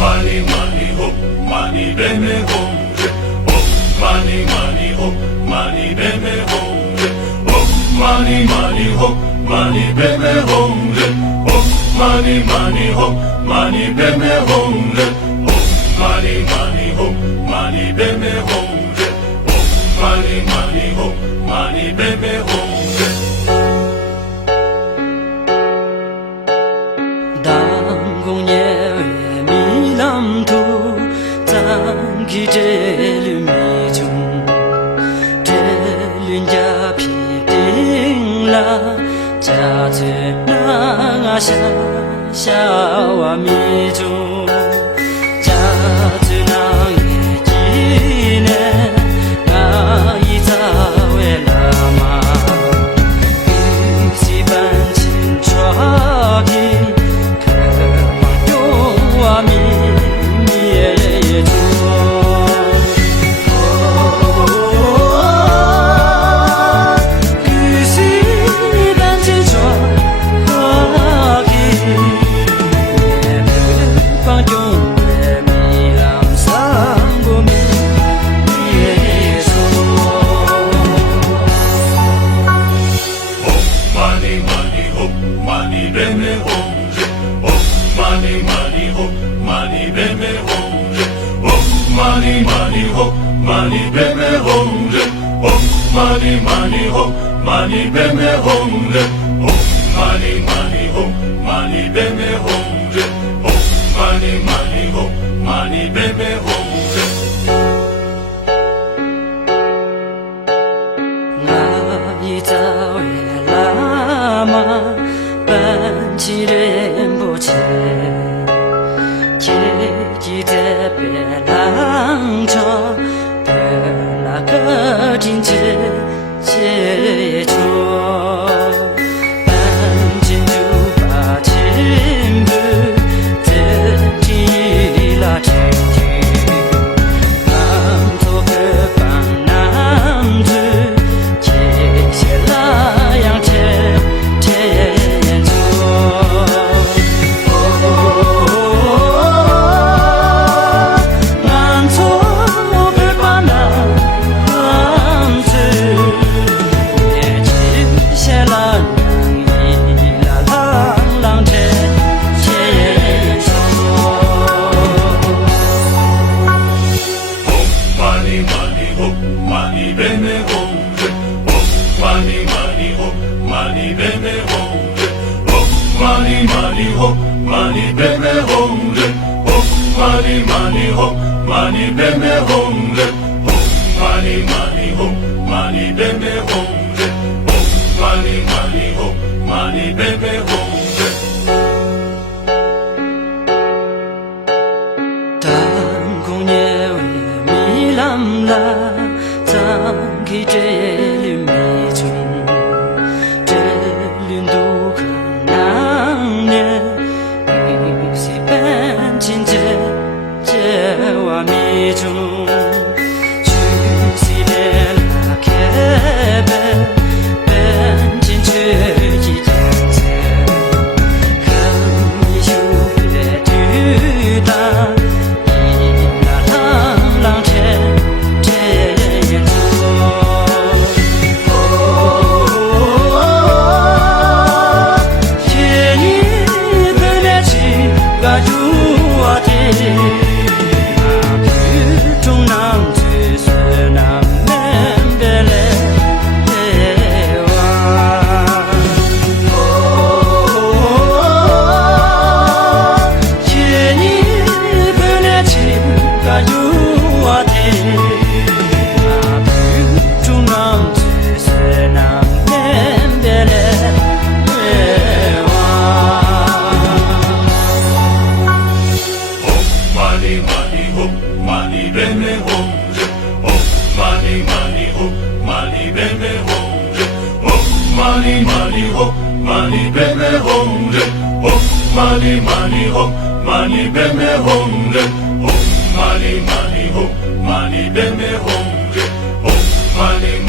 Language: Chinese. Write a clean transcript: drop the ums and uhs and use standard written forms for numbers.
money, money, ho, money, baby, home. Oh, money, money, ho, money, baby, home. Oh, money, money, ho, money, baby, home. Oh, money, money, ho, money, baby, home. Oh, money, money, ho, money, baby, home. Oh, money, money, ho, money, baby, home. 记这缕迷踪，这轮家皮定了，家在那下下瓦迷踪，家在那也记呢，那一早为了嘛，雨西半清抓皮，可望有瓦迷。 Money, money, ho, money, baby, home. Oh, money, money, ho, money, baby, home. Oh, money, money, ho, money, baby, home. Oh, money, money, ho, money, baby, home. 나이 자외 라마 반지를 보채.记得别浪潮，别那个停止接触，半斤就把全部自己拉进去，让做个帮男子，接下来让天做。 Money, money, ho, money, baby, home. Oh, money, money, ho, money, baby, home. Oh, money, money, ho, money, baby, home. Oh, money, money, ho, money, baby, home. 当空夜为迷浪啦，张开这缕迷踪，这轮渡可。 我迷中，去西边那开本，本进去一点点，看你修别对答，一那浪天做。天你本来起个主啊天。 Money, baby, home. Oh, money, money, ho, money, baby, home. Oh, money, money, ho, money, baby, home. Oh, money, money, ho, money, baby, home. Oh, money, money, ho, money, baby, home. Oh, money.